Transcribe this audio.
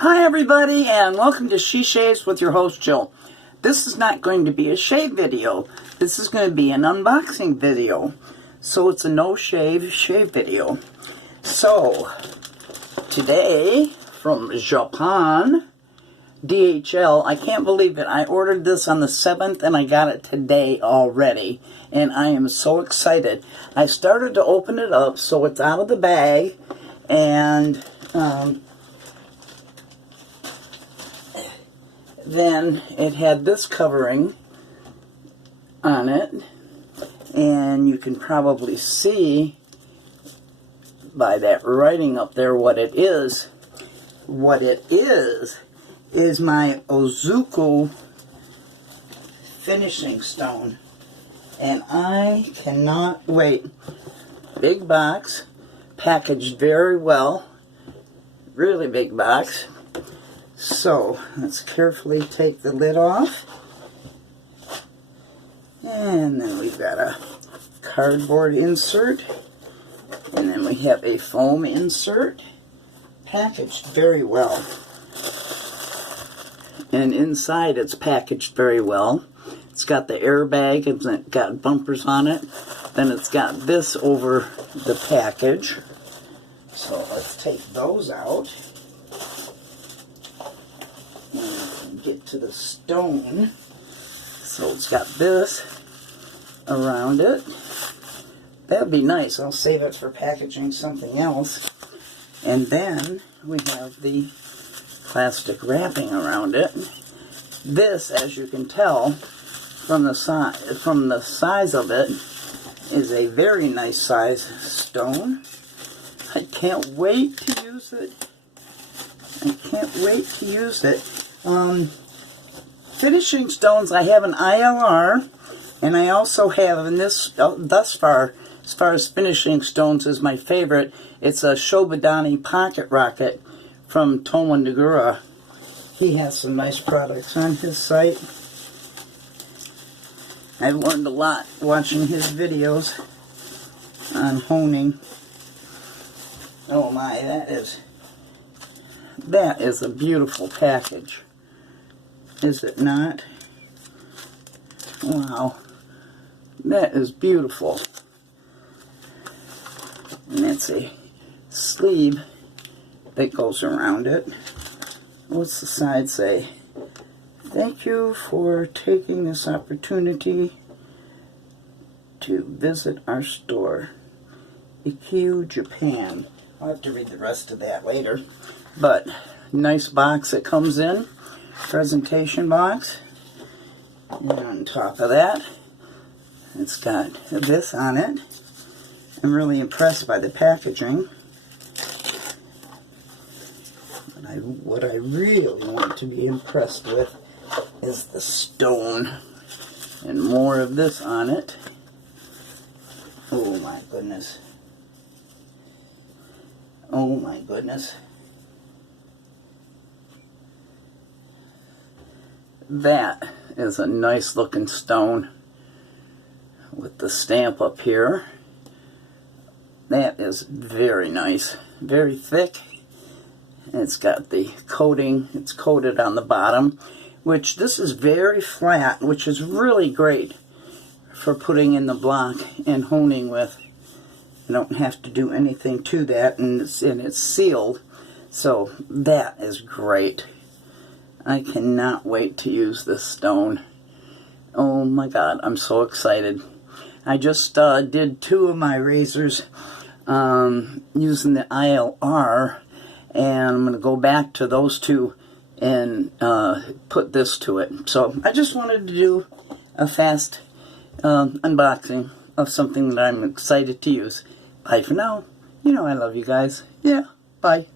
Hi everybody, and welcome to She Shaves with your host Jill. This is not going to be a shave video. This is going to be an unboxing video. So it's a no shave video. So today from Japan, DHL, I can't believe it. I ordered this on the 7th and I got it today already. And I am so excited. I started to open it up so it's out of the bag, and then it had this covering on it, and you can probably see by that writing up there what it is. What it is my Ozuko finishing stone, and I cannot wait. Big box, packaged very well, really big box. So, let's carefully take the lid off. And then we've got a cardboard insert. And then we have a foam insert. Packaged very well. And inside it's packaged very well. It's got the airbag, it's got bumpers on it. Then it's got this over the package. So let's take those out. And get to the stone. So it's got this around it. That'd be nice. I'll save it for packaging something else. And then we have the plastic wrapping around it. This, as you can tell from the size of it, is a very nice size stone. I can't wait to use it. I can't wait to use it. Finishing stones, I have an ILR, and I also have, in this, thus far, as far as finishing stones is my favorite, it's a Shobodani Pocket Rocket from Tomo Nagura. He has some nice products on his site. I've learned a lot watching his videos on honing. Oh my, that is a beautiful package. Is it not? Wow. That is beautiful. And that's a sleeve that goes around it. What's the side say? Thank you for taking this opportunity to visit our store, Ikkyu, Japan. I'll have to read the rest of that later. But nice box it comes in. Presentation box. And on top of that, it's got this on it. I'm really impressed by the packaging. But what I really want to be impressed with is the stone. And more of this on it. Oh my goodness. Oh my goodness. That is a nice looking stone with the stamp up here. That is very nice. Very thick. It's got the coating. It's coated on the bottom, which this is very flat, which is really great for putting in the block and honing with. You don't have to do anything to that, and it's sealed. So that is great. I cannot wait to use this stone. Oh my God, I'm so excited. I just did 2 of my razors using the ILR, and I'm going to go back to those 2 and put this to it. So I just wanted to do a fast unboxing of something that I'm excited to use. Bye for now. You know I love you guys. Yeah, bye.